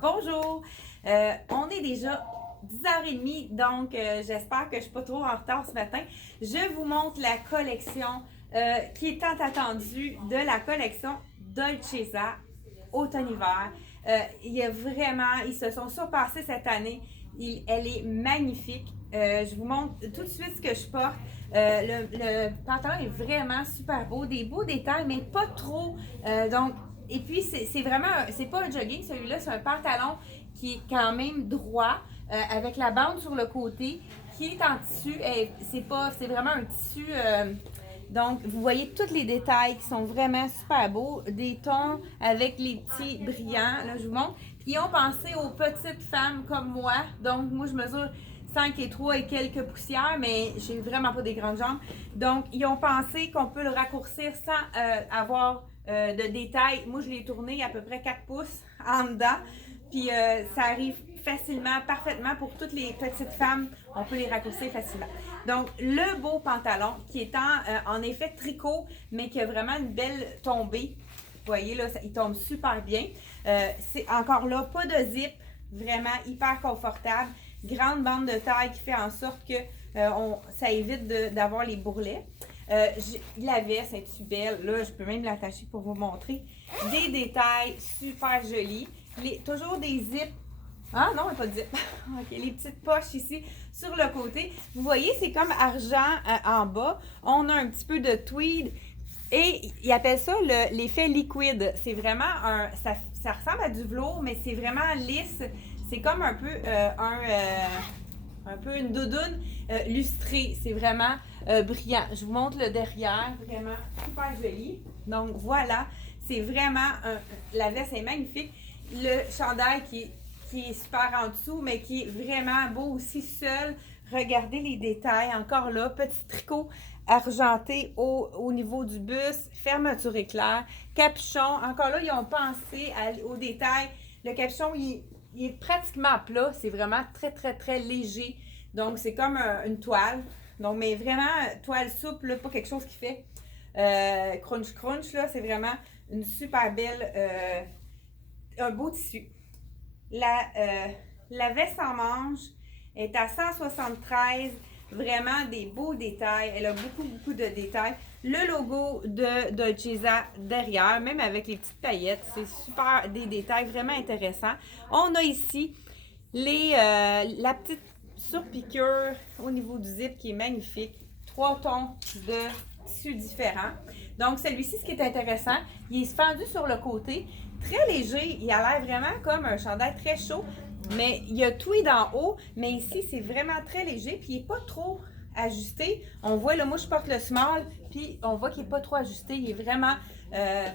Bonjour! On est déjà 10h30, donc j'espère que je ne suis pas trop en retard ce matin. Je vous montre la collection qui est tant attendue de la collection Dolcezza automne-hiver. Il y a vraiment, ils se sont surpassés cette année. Elle est magnifique. Je vous montre tout de suite ce que je porte. Le pantalon est vraiment super beau, des beaux détails, mais pas trop. Donc, et puis, c'est vraiment, c'est pas un jogging, celui-là, c'est un pantalon qui est quand même droit, avec la bande sur le côté, qui est en tissu. C'est vraiment un tissu. Donc, vous voyez tous les détails qui sont vraiment super beaux. Des tons avec les petits brillants. Là, je vous montre. Ils ont pensé aux petites femmes comme moi. Donc, moi, je mesure 5 et 3 et quelques poussières, mais j'ai vraiment pas des grandes jambes. Donc, ils ont pensé qu'on peut le raccourcir sans avoir de détails. Moi, je l'ai tourné à peu près 4 pouces en dedans. Puis, ça arrive facilement, parfaitement pour toutes les petites femmes. On peut les raccourcir facilement. Donc, le beau pantalon qui est en effet tricot, mais qui a vraiment une belle tombée. Vous voyez, là, il tombe super bien. C'est encore là, pas de zip, vraiment hyper confortable. Grande bande de taille qui fait en sorte que ça évite d'avoir les bourrelets. La veste est belle. Là, je peux même l'attacher pour vous montrer. Des détails super jolis. Toujours des zips. Ah non, pas de zip. OK, les petites poches ici sur le côté. Vous voyez, c'est comme argent en bas. On a un petit peu de tweed. Et ils appellent ça l'effet liquide. C'est vraiment ça ressemble à du velours, mais c'est vraiment lisse. C'est comme un peu un peu une doudoune lustrée. C'est vraiment brillant. Je vous montre le derrière, vraiment super joli. Donc voilà, c'est vraiment la veste est magnifique. Le chandail qui est super en dessous, mais qui est vraiment beau aussi seul. Regardez les détails. Encore là, petit tricot argenté au niveau du buste, fermeture éclair, capuchon. Encore là, ils ont pensé aux détails. Le capuchon, il est pratiquement plat. C'est vraiment très, très, très léger. Donc, c'est comme une toile. Donc, mais vraiment, toile souple, là, pas quelque chose qui fait crunch crunch. Là, c'est vraiment une super belle, un beau tissu. La veste en manche est à 173. Vraiment des beaux détails. Elle a beaucoup, beaucoup de détails. Le logo de Dolcezza derrière, même avec les petites paillettes. C'est super, des détails vraiment intéressants. On a ici la petite surpiqûre au niveau du zip qui est magnifique. 3 tons de tissu différents. Donc, celui-ci, ce qui est intéressant, il est fendu sur le côté. Très léger. Il a l'air vraiment comme un chandail très chaud. Mais il y a tweed en haut, mais ici, c'est vraiment très léger, puis il n'est pas trop ajusté. On voit, là, moi, je porte le small, puis on voit qu'il n'est pas trop ajusté. Il est vraiment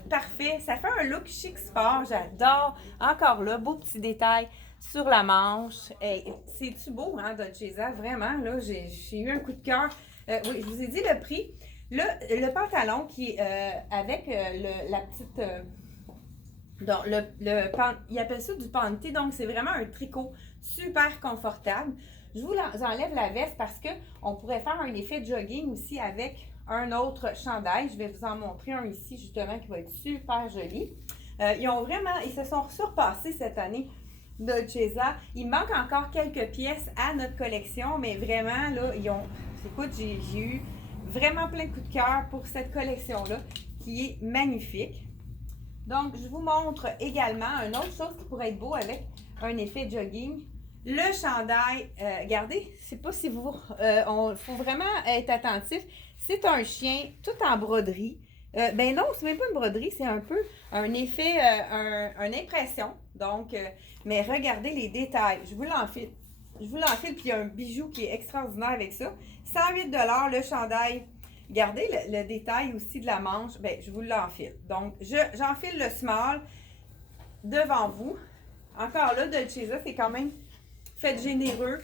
parfait. Ça fait un look chic sport. J'adore. Encore là, beau petit détail sur la manche. Hey, c'est-tu beau, hein, Dolcezza? Vraiment, là, j'ai eu un coup de cœur. Oui, je vous ai dit le prix. Le pantalon qui est avec la petite... donc, il appelle ça du panté, donc c'est vraiment un tricot super confortable. Je vous enlève la veste parce qu'on pourrait faire un effet jogging aussi avec un autre chandail. Je vais vous en montrer un ici justement qui va être super joli. Ils se sont surpassés cette année de Dolcezza. Il manque encore quelques pièces à notre collection, mais vraiment, là, écoute, j'ai eu vraiment plein de coups de cœur pour cette collection-là qui est magnifique. Donc, je vous montre également une autre chose qui pourrait être beau avec un effet jogging. Le chandail, regardez, je ne sais pas si vous... faut vraiment être attentif. C'est un chien tout en broderie. Ben non, c'est même pas une broderie, c'est un peu un effet, une impression. Donc, mais regardez les détails. Je vous l'enfile. Je vous l'enfile, puis il y a un bijou qui est extraordinaire avec ça. 108 le chandail. Regardez le détail aussi de la manche. Ben, je vous l'enfile. Donc, j'enfile le small devant vous. Encore là, Dolcezza, c'est quand même fait généreux.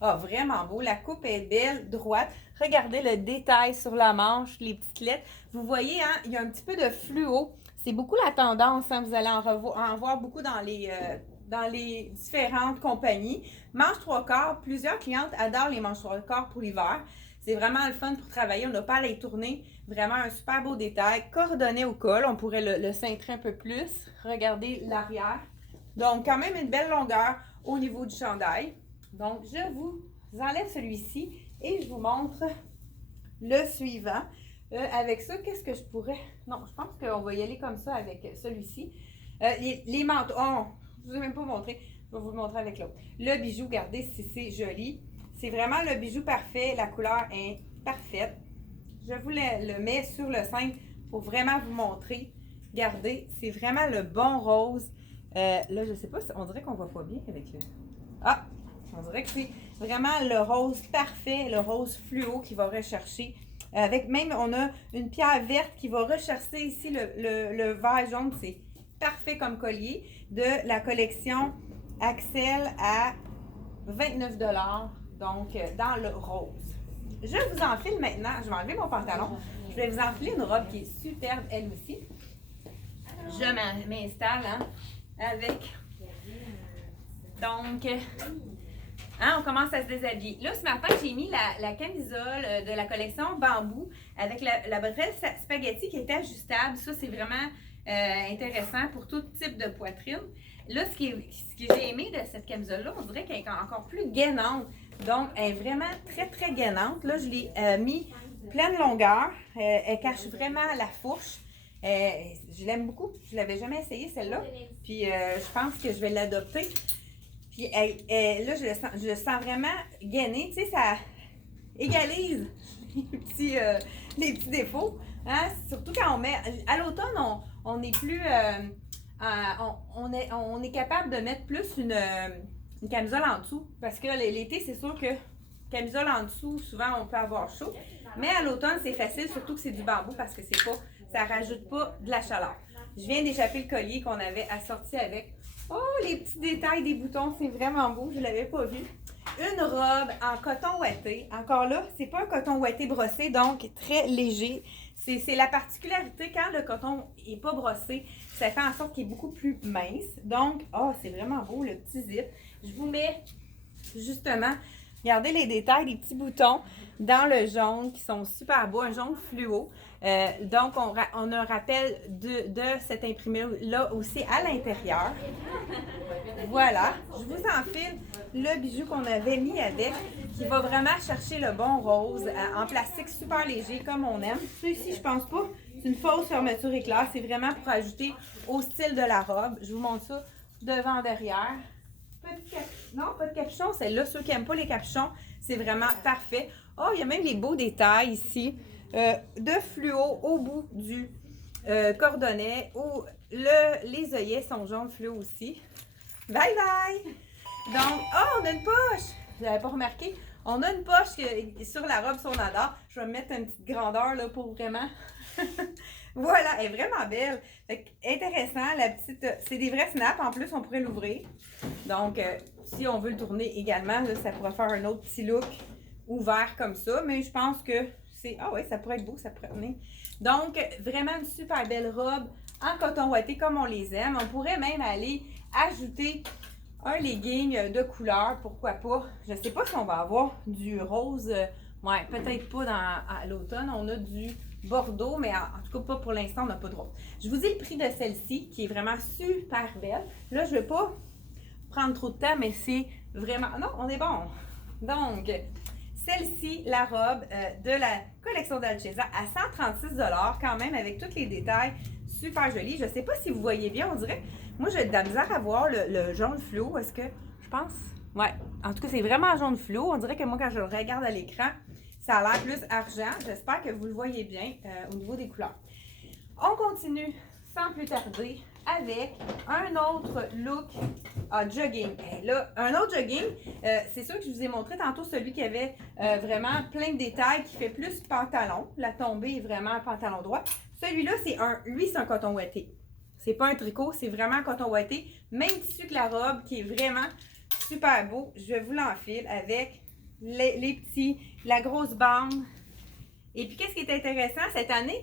Ah, vraiment beau. La coupe est belle, droite. Regardez le détail sur la manche, les petites lettres. Vous voyez, hein, il y a un petit peu de fluo. C'est beaucoup la tendance. Hein, vous allez en voir beaucoup dans les différentes compagnies. Manche 3/4, plusieurs clientes adorent les manches 3/4 pour l'hiver. C'est vraiment le fun pour travailler. On n'a pas à les tourner. Vraiment un super beau détail. Coordonné au col. On pourrait le cintrer un peu plus. Regardez l'arrière. Donc, quand même une belle longueur au niveau du chandail. Donc, je vous enlève celui-ci et je vous montre le suivant. Avec ça, qu'est-ce que je pourrais... Non, je pense qu'on va y aller comme ça avec celui-ci. Les manteaux... Oh, je ne vous ai même pas montré. Je vais vous le montrer avec l'autre. Le bijou, regardez si c'est joli. C'est vraiment le bijou parfait. La couleur est parfaite. Je vous le mets sur le sein pour vraiment vous montrer. Regardez, c'est vraiment le bon rose. Là, je ne sais pas, on dirait qu'on ne voit pas bien avec le... Ah! On dirait que c'est vraiment le rose parfait, le rose fluo qui va rechercher. Avec même, on a une pierre verte qui va rechercher ici le vert jaune. C'est parfait comme collier de la collection Axel à 29 $. Donc, dans le rose. Je vous enfile maintenant. Je vais enlever mon pantalon. Je vais vous enfiler une robe qui est superbe, elle aussi. Je m'installe avec... Donc... on commence à se déshabiller. Là, ce matin, j'ai mis la camisole de la collection Bambou avec la bretelle spaghetti qui est ajustable. Ça, c'est vraiment intéressant pour tout type de poitrine. Là, ce que j'ai aimé de cette camisole-là, on dirait qu'elle est encore plus gainante. Donc, elle est vraiment très, très gainante. Là, je l'ai mis pleine longueur. Elle cache vraiment la fourche. Je l'aime beaucoup. Je ne l'avais jamais essayé, celle-là. Puis, je pense que je vais l'adopter. Puis là, je le sens vraiment gainé. Tu sais, ça égalise les petits défauts. Hein? Surtout quand on met... À l'automne, on est plus... on est capable de mettre plus une camisole en dessous. Parce que l'été, c'est sûr que camisole en dessous, souvent, on peut avoir chaud. Mais à l'automne, c'est facile, surtout que c'est du bambou parce que c'est pas, ça rajoute pas de la chaleur. Je viens d'échapper le collier qu'on avait assorti avec. Oh, les petits détails des boutons, c'est vraiment beau, je ne l'avais pas vu. Une robe en coton ouaté. Encore là, c'est pas un coton ouaté brossé, donc très léger. C'est la particularité, quand le coton n'est pas brossé, ça fait en sorte qu'il est beaucoup plus mince. Donc, oh, c'est vraiment beau, le petit zip. Je vous mets, justement, regardez les détails, les petits boutons dans le jaune qui sont super beaux, un jaune fluo. Donc, on a un rappel de cet imprimé-là aussi à l'intérieur. Voilà, je vous enfile le bijou qu'on avait mis avec, qui va vraiment chercher le bon rose en plastique super léger comme on aime. Celui-ci, je pense pas, c'est une fausse fermeture éclair. C'est vraiment pour ajouter au style de la robe. Je vous montre ça devant, derrière. Non, pas de capuchon. Celle-là, ceux qui n'aiment pas les capuchons, c'est vraiment parfait. Oh, il y a même les beaux détails ici. De fluo au bout du cordonnet. Les œillets sont jaunes fluo aussi. Bye bye! Donc, oh, on a une poche! Je n'avais pas remarqué. On a une poche sur la robe Sonador. Je vais me mettre une petite grandeur là, pour vraiment. Voilà, elle est vraiment belle. Fait que, intéressant, la petite. C'est des vrais snaps. En plus, on pourrait l'ouvrir. Donc, si on veut le tourner également, là, ça pourrait faire un autre petit look ouvert comme ça. Mais je pense que c'est. Ah oui, ça pourrait être beau, ça pourrait venir. Donc, vraiment une super belle robe en coton ouaté comme on les aime. On pourrait même aller ajouter un legging de couleur, pourquoi pas. Je ne sais pas si on va avoir du rose. Ouais, peut-être pas à l'automne. On a du bordeaux, mais en tout cas pas pour l'instant, on n'a pas de rose. Je vous dis le prix de celle-ci, qui est vraiment super belle. Là, je ne vais pas prendre trop de temps, mais c'est vraiment... Non, on est bon. Donc, celle-ci, la robe de la collection d'Alcheza à 136 $ quand même, avec tous les détails. Super jolie. Je ne sais pas si vous voyez bien, on dirait... Moi, j'ai de la misère à voir le jaune fluo. Est-ce que... Je pense... Ouais. En tout cas, c'est vraiment jaune fluo. On dirait que moi, quand je le regarde à l'écran, ça a l'air plus argent. J'espère que vous le voyez bien au niveau des couleurs. On continue sans plus tarder avec un autre look jogging. Et là, un autre jogging, c'est sûr que je vous ai montré tantôt celui qui avait vraiment plein de détails, qui fait plus pantalon. La tombée est vraiment un pantalon droit. Celui-là, c'est un coton ouaté. C'est pas un tricot, c'est vraiment un coton ouaté. Même tissu que la robe, qui est vraiment super beau. Je vous l'enfile avec la grosse bande. Et puis, qu'est-ce qui est intéressant, cette année,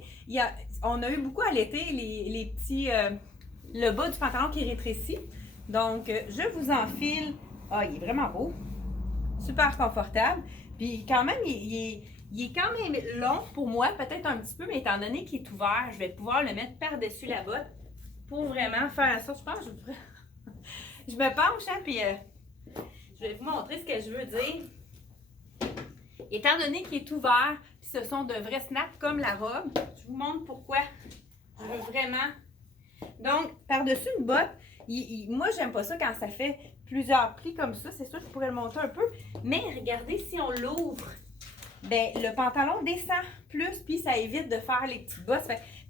on a eu beaucoup à l'été les petits... le bas du pantalon qui rétrécit. Donc, je vous enfile. Ah, il est vraiment beau. Super confortable. Puis, quand même, il est quand même long pour moi, peut-être un petit peu, mais étant donné qu'il est ouvert, je vais pouvoir le mettre par-dessus la botte pour vraiment faire ça. Je pense que je pourrais... Je me penche, hein, puis je vais vous montrer ce que je veux dire. Étant donné qu'il est ouvert, puis ce sont de vrais snaps comme la robe, je vous montre pourquoi je veux vraiment. Donc, par-dessus une botte, moi, j'aime pas ça quand ça fait plusieurs plis comme ça. C'est sûr que je pourrais le monter un peu. Mais regardez, si on l'ouvre, ben le pantalon descend plus, puis ça évite de faire les petites bosses.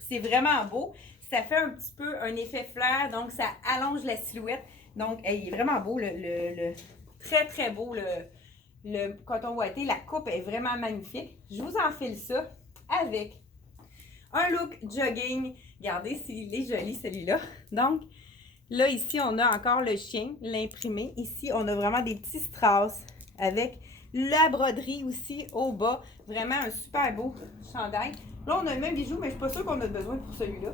C'est vraiment beau. Ça fait un petit peu un effet flare, donc ça allonge la silhouette. Donc, il est vraiment beau, très, très beau, le coton ouaté. La coupe est vraiment magnifique. Je vous enfile ça avec un look jogging. Regardez s'il est joli, celui-là. Donc, là, ici, on a encore le chien, l'imprimé. Ici, on a vraiment des petits strass avec la broderie aussi au bas. Vraiment un super beau chandail. Là, on a le même bijou, mais je ne suis pas sûre qu'on a besoin pour celui-là.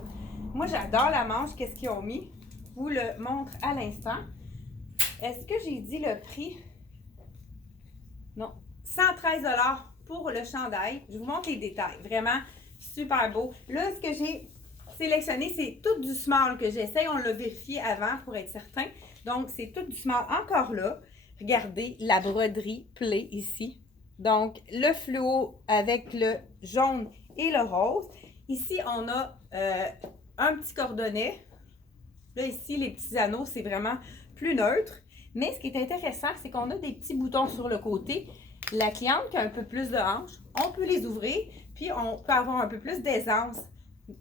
Moi, j'adore la manche. Qu'est-ce qu'ils ont mis? Je vous le montre à l'instant. Est-ce que j'ai dit le prix? Non. 113 $ pour le chandail. Je vous montre les détails. Vraiment super beau. Là, ce que j'ai sélectionné, c'est tout du small que j'essaie. On l'a vérifié avant pour être certain. Donc, c'est tout du small. Encore là, regardez la broderie plaie ici. Donc, le fluo avec le jaune et le rose. Ici, on a un petit cordonnet. Là, ici, les petits anneaux, c'est vraiment plus neutre. Mais ce qui est intéressant, c'est qu'on a des petits boutons sur le côté. La cliente qui a un peu plus de hanches, on peut les ouvrir, puis on peut avoir un peu plus d'aisance.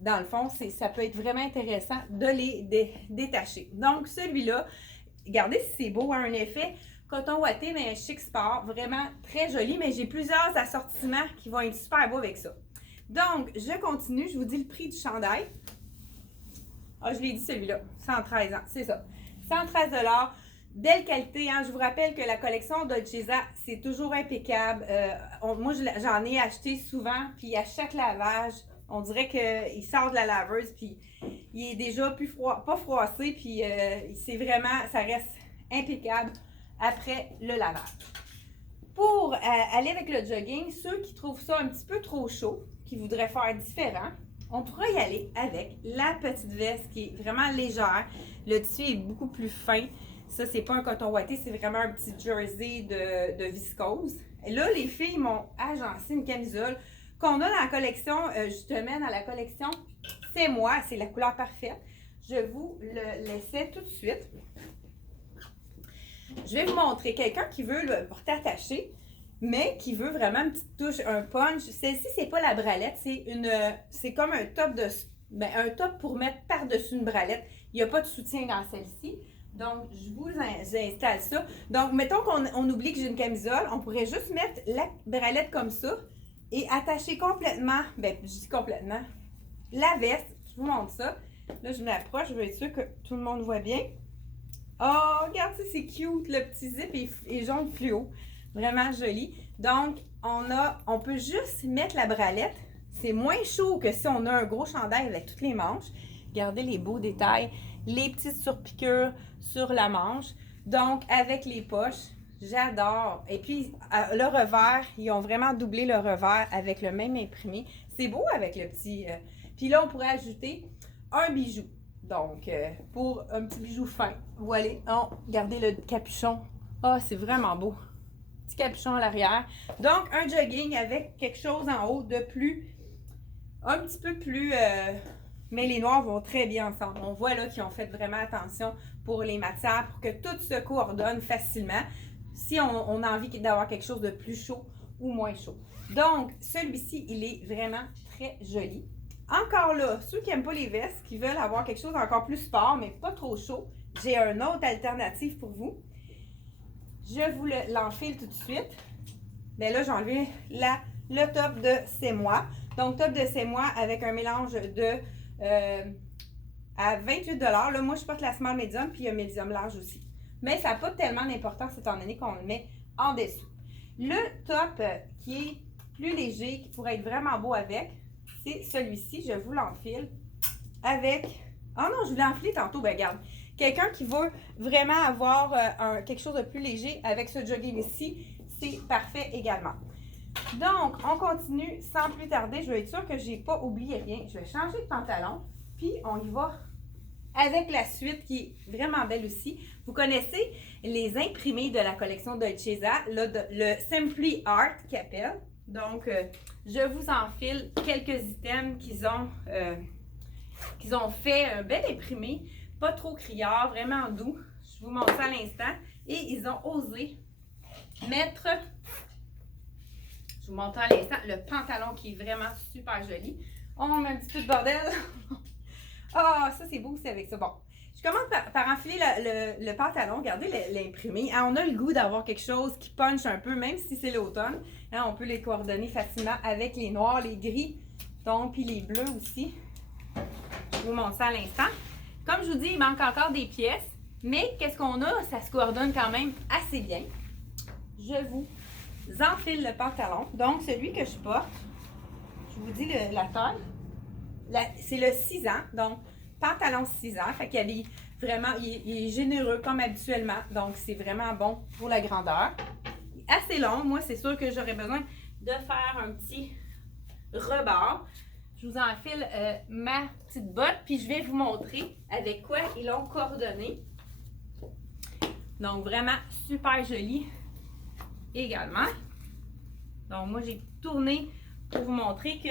Dans le fond, ça peut être vraiment intéressant de les détacher. Donc, celui-là, regardez si c'est beau, un effet coton ouaté, mais un chic sport, vraiment très joli. Mais j'ai plusieurs assortiments qui vont être super beaux avec ça. Donc, je continue, je vous dis le prix du chandail. Ah, je l'ai dit celui-là, 113 ans, c'est ça. 113 $. Belle qualité, hein? Je vous rappelle que la collection Dolcezza, c'est toujours impeccable. Moi, j'en ai acheté souvent, puis à chaque lavage, on dirait qu'il sort de la laveuse, puis il est déjà plus pas froissé, puis c'est vraiment, ça reste impeccable après le lavage. Pour aller avec le jogging, ceux qui trouvent ça un petit peu trop chaud, qui voudraient faire différent, on pourra y aller avec la petite veste qui est vraiment légère. Le tissu est beaucoup plus fin. Ça, c'est pas un coton ouaté, c'est vraiment un petit jersey de viscose. Et là, les filles m'ont agencé une camisole qu'on a dans la collection, justement, dans la collection C'est moi, c'est la couleur parfaite. Je vous le laissais tout de suite. Je vais vous montrer quelqu'un qui veut le porter attaché, mais qui veut vraiment une petite touche, un punch. Celle-ci, c'est pas la bralette, c'est comme un top un top pour mettre par-dessus une bralette. Il n'y a pas de soutien dans celle-ci. Donc, je vous installe ça. Donc, mettons qu'on oublie que j'ai une camisole, on pourrait juste mettre la bralette comme ça et attacher complètement, je dis complètement, la veste. Je vous montre ça. Là, je m'approche, je veux être sûre que tout le monde voit bien. Oh, regardez, c'est cute, le petit zip est jaune fluo. Vraiment joli. Donc, on peut juste mettre la bralette. C'est moins chaud que si on a un gros chandail avec toutes les manches. Regardez les beaux détails, les petites surpiqûres sur la manche. Donc, avec les poches, j'adore. Et puis, le revers, ils ont vraiment doublé le revers avec le même imprimé. C'est beau avec le petit... Puis là, on pourrait ajouter un bijou. Donc, pour un petit bijou fin, voilà. Regardez le capuchon. Ah, c'est vraiment beau. Petit capuchon à l'arrière. Donc, un jogging avec quelque chose en haut de plus... Un petit peu plus... mais les noirs vont très bien ensemble. On voit là qu'ils ont fait vraiment attention pour les matières, pour que tout se coordonne facilement si on a envie d'avoir quelque chose de plus chaud ou moins chaud. Donc, celui-ci, il est vraiment très joli. Encore là, ceux qui n'aiment pas les vestes, qui veulent avoir quelque chose encore plus sport, mais pas trop chaud, j'ai une autre alternative pour vous. Je vous l'enfile tout de suite. Mais là, j'ai enlevé le top de C'est moi. Donc, top de C'est moi avec un mélange de à 28 $. Là, moi, je porte la small medium, puis il y a medium large aussi. Mais ça n'a pas tellement d'importance étant donné qu'on le met en dessous. Le top qui est plus léger, qui pourrait être vraiment beau avec, c'est celui-ci. Je vous l'enfile avec... Ah non, je vous l'ai enfilé tantôt. Ben, regarde. Quelqu'un qui veut vraiment avoir quelque chose de plus léger avec ce jogging ici, c'est parfait également. Donc, on continue sans plus tarder. Je vais être sûre que je n'ai pas oublié rien. Je vais changer de pantalon, puis on y va avec la suite qui est vraiment belle aussi. Vous connaissez les imprimés de la collection Dolcezza, le Simply Art qu'ils appellent. Donc, je vous enfile quelques items qu'ils ont fait un bel imprimé, pas trop criard, vraiment doux. Je vous montre ça à l'instant. Et ils ont osé mettre, je vous montre à l'instant, le pantalon qui est vraiment super joli. On met un petit peu de bordel. Ah, ça c'est beau aussi avec ça. Bon, je commence par enfiler le pantalon. Regardez l'imprimé. On a le goût d'avoir quelque chose qui punch un peu, même si c'est l'automne. On peut les coordonner facilement avec les noirs, les gris, donc, puis les bleus aussi. Je vous montre ça à l'instant. Comme je vous dis, il manque encore des pièces. Mais qu'est-ce qu'on a? Ça se coordonne quand même assez bien. Je vous enfile le pantalon. Donc, celui que je porte, je vous dis la taille. C'est le 6 ans, donc pantalon 6 ans. Fait qu'il est vraiment, il est généreux comme habituellement. Donc, c'est vraiment bon pour la grandeur. Il est assez long. Moi, c'est sûr que j'aurais besoin de faire un petit rebord. Je vous enfile ma petite botte, puis je vais vous montrer avec quoi ils l'ont coordonné. Donc, vraiment super joli également. Donc, moi, j'ai tourné pour vous montrer que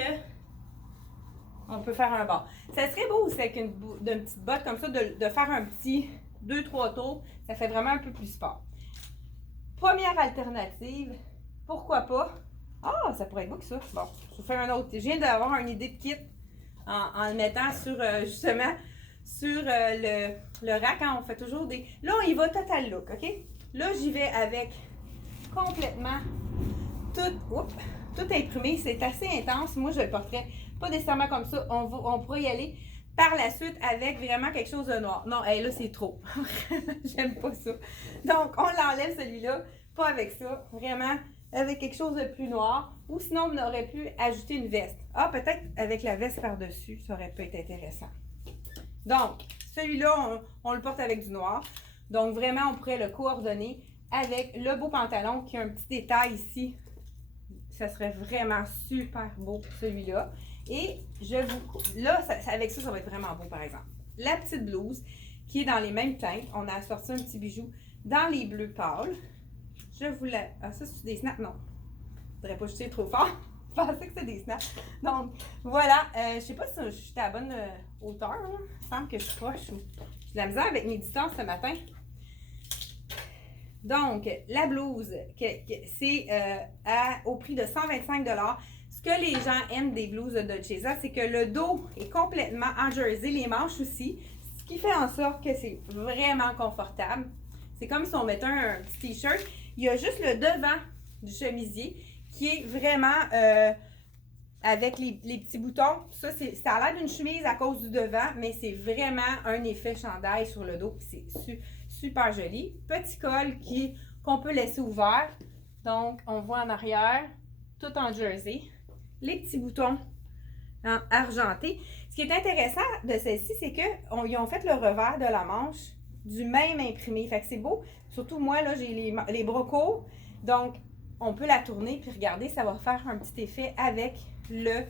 on peut faire un bord. Ça serait beau aussi avec une petite botte comme ça, de faire un petit 2-3 tours. Ça fait vraiment un peu plus sport. Première alternative, pourquoi pas? Ah, ça pourrait être beau que ça. Bon, je vous fais un autre. Je viens d'avoir une idée de kit en le mettant sur, justement, sur le rack. On fait toujours des... Là, on y va total look, OK? Là, j'y vais avec complètement tout imprimé. C'est assez intense. Moi, je le porterais pas nécessairement comme ça. On pourrait y aller par la suite avec vraiment quelque chose de noir. Non, là, c'est trop. J'aime pas ça. Donc, on l'enlève celui-là. Pas avec ça. Vraiment avec quelque chose de plus noir. Ou sinon, on aurait pu ajouter une veste. Ah, peut-être avec la veste par-dessus. Ça aurait pu être intéressant. Donc, celui-là, on le porte avec du noir. Donc, vraiment, on pourrait le coordonner avec le beau pantalon qui a un petit détail ici. Ça serait vraiment super beau, celui-là. Et là, avec ça, ça va être vraiment beau, par exemple. La petite blouse qui est dans les mêmes teintes. On a assorti un petit bijou dans les bleus pâles. Je vous la... Ah, ça, c'est des snaps? Non. Je ne voudrais pas jeter trop fort. Je pensais que c'était des snaps. Donc, voilà. Je ne sais pas si je suis à la bonne hauteur. Hein. Il me semble que je suis proche. J'ai de la misère avec mes distances ce matin. Donc, la blouse, c'est au prix de 125 $. Ce que les gens aiment des blouses de Dolcezza, c'est que le dos est complètement en jersey, les manches aussi, ce qui fait en sorte que c'est vraiment confortable. C'est comme si on mettait un petit t-shirt. Il y a juste le devant du chemisier qui est vraiment avec les petits boutons. Ça a l'air d'une chemise à cause du devant, mais c'est vraiment un effet chandail sur le dos. C'est super joli. Petit col qu'on peut laisser ouvert. Donc, on voit en arrière, tout en jersey. Les petits boutons en argenté. Ce qui est intéressant de celle-ci, c'est qu'ils ont fait le revers de la manche du même imprimé. Fait que c'est beau. Surtout moi, là, j'ai les bras courts. Donc, on peut la tourner puis regarder, ça va faire un petit effet avec la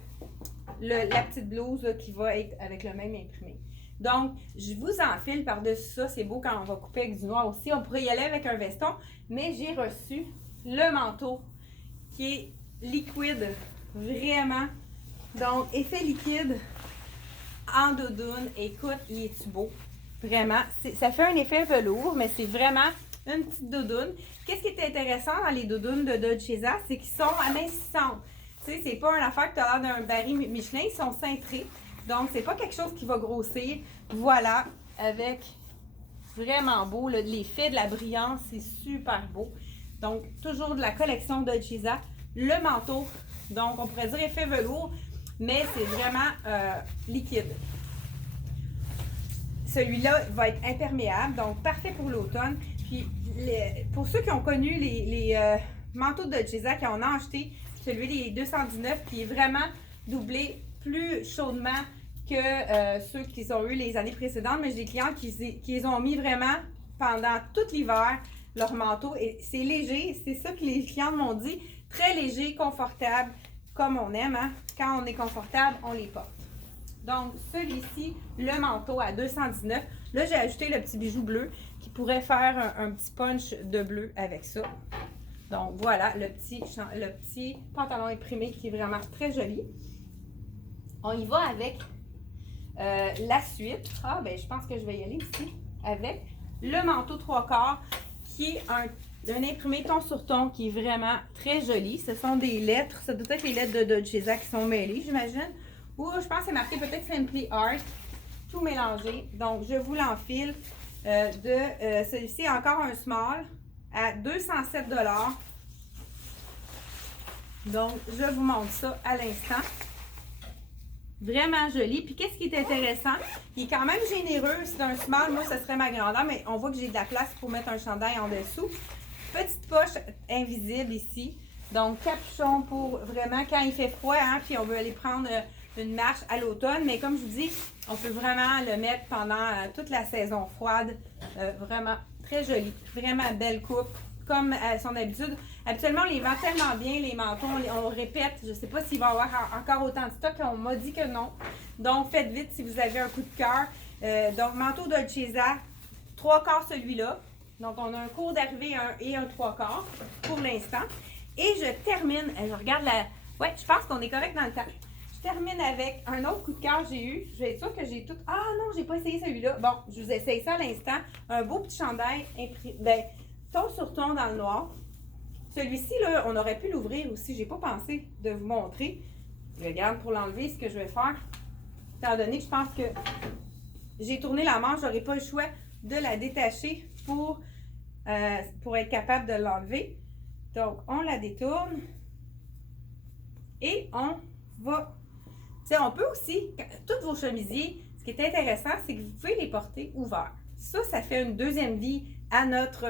petite blouse là, qui va être avec le même imprimé. Donc, je vous enfile par-dessus ça. C'est beau quand on va couper avec du noir aussi. On pourrait y aller avec un veston, mais j'ai reçu le manteau qui est liquide, vraiment. Donc, effet liquide en doudoune. Écoute, il est-tu beau? Vraiment. Ça fait un effet velours, mais c'est vraiment une petite doudoune. Qu'est-ce qui est intéressant dans les doudounes de Dolcezza? C'est qu'ils sont amincissantes. Tu sais, c'est pas une affaire que tu as l'air d'un baril Michelin. Ils sont cintrés. Donc, c'est pas quelque chose qui va grossir. Voilà, avec vraiment beau. L'effet de la brillance, c'est super beau. Donc, toujours de la collection Dolcezza. Le manteau, donc on pourrait dire effet velours, mais c'est vraiment liquide. Celui-là va être imperméable, donc parfait pour l'automne. Puis, pour ceux qui ont connu les manteaux de Dolcezza, qui en ont acheté, celui des 219, qui est vraiment doublé plus chaudement que ceux qu'ils ont eu les années précédentes. Mais j'ai des clients qui les ont mis vraiment pendant tout l'hiver, leur manteau. Et c'est léger, c'est ça que les clients m'ont dit. Très léger, confortable, comme on aime. Hein? Quand on est confortable, on les porte. Donc, celui-ci, le manteau à 219. Là, j'ai ajouté le petit bijou bleu qui pourrait faire un petit punch de bleu avec ça. Donc, voilà le petit pantalon imprimé qui est vraiment très joli. On y va avec la suite. Ah, ben, je pense que je vais y aller ici avec le manteau 3/4 qui est un imprimé ton sur ton qui est vraiment très joli. Ce sont des lettres, ça doit être les lettres de Dolce qui sont mêlées, j'imagine. Ou je pense que c'est marqué peut-être Simply Art, tout mélangé. Donc, je vous l'enfile celui-ci, encore un small à 207 $. Donc, je vous montre ça à l'instant. Vraiment joli. Puis, qu'est-ce qui est intéressant? Il est quand même généreux. C'est un small. Moi, ce serait ma grandeur, mais on voit que j'ai de la place pour mettre un chandail en dessous. Petite poche invisible ici. Donc, capuchon pour vraiment quand il fait froid, hein, puis on veut aller prendre une marche à l'automne. Mais comme je vous dis, on peut vraiment le mettre pendant toute la saison froide. Vraiment très joli. Vraiment belle coupe. Comme à son habitude. Habituellement, on les vend tellement bien, les manteaux, on répète. Je ne sais pas s'il va y avoir encore autant de stock. On m'a dit que non. Donc, faites vite si vous avez un coup de cœur. Donc, manteau Dolce, 3/4 celui-là. Donc, on a un court d'arrivée et un 3/4 pour l'instant. Et je termine, je regarde la... Ouais, je pense qu'on est correct dans le temps. Je termine avec un autre coup de cœur que j'ai eu. Je vais être sûre que j'ai tout... Ah non, j'ai pas essayé celui-là. Bon, je vous essaye ça à l'instant. Un beau petit chandail ton sur ton dans le noir. Celui-ci, là, on aurait pu l'ouvrir aussi. J'ai pas pensé de vous montrer. Je regarde pour l'enlever ce que je vais faire. Étant donné que je pense que j'ai tourné la manche, j'aurais pas le choix de la détacher pour être capable de l'enlever. Donc, on la détourne. Et on va... Tu sais, on peut aussi, tous vos chemisiers, ce qui est intéressant, c'est que vous pouvez les porter ouverts. Ça fait une deuxième vie à notre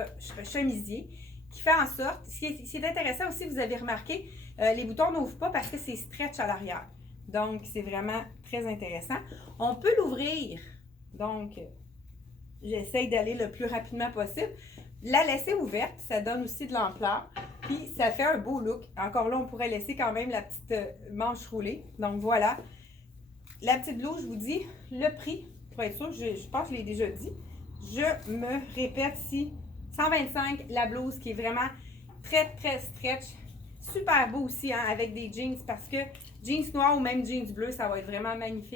chemisier qui fait en sorte, ce qui est intéressant aussi, vous avez remarqué, les boutons n'ouvrent pas parce que c'est stretch à l'arrière. Donc, c'est vraiment très intéressant. On peut l'ouvrir. Donc, j'essaye d'aller le plus rapidement possible. La laisser ouverte, ça donne aussi de l'ampleur. Puis, ça fait un beau look. Encore là, on pourrait laisser quand même la petite manche roulée. Donc, voilà. La petite blouse, je vous dis, le prix, pour être sûr, je pense que je l'ai déjà dit. Je me répète ici, 125 la blouse qui est vraiment très, très stretch. Super beau aussi, hein, avec des jeans parce que jeans noirs ou même jeans bleus, ça va être vraiment magnifique.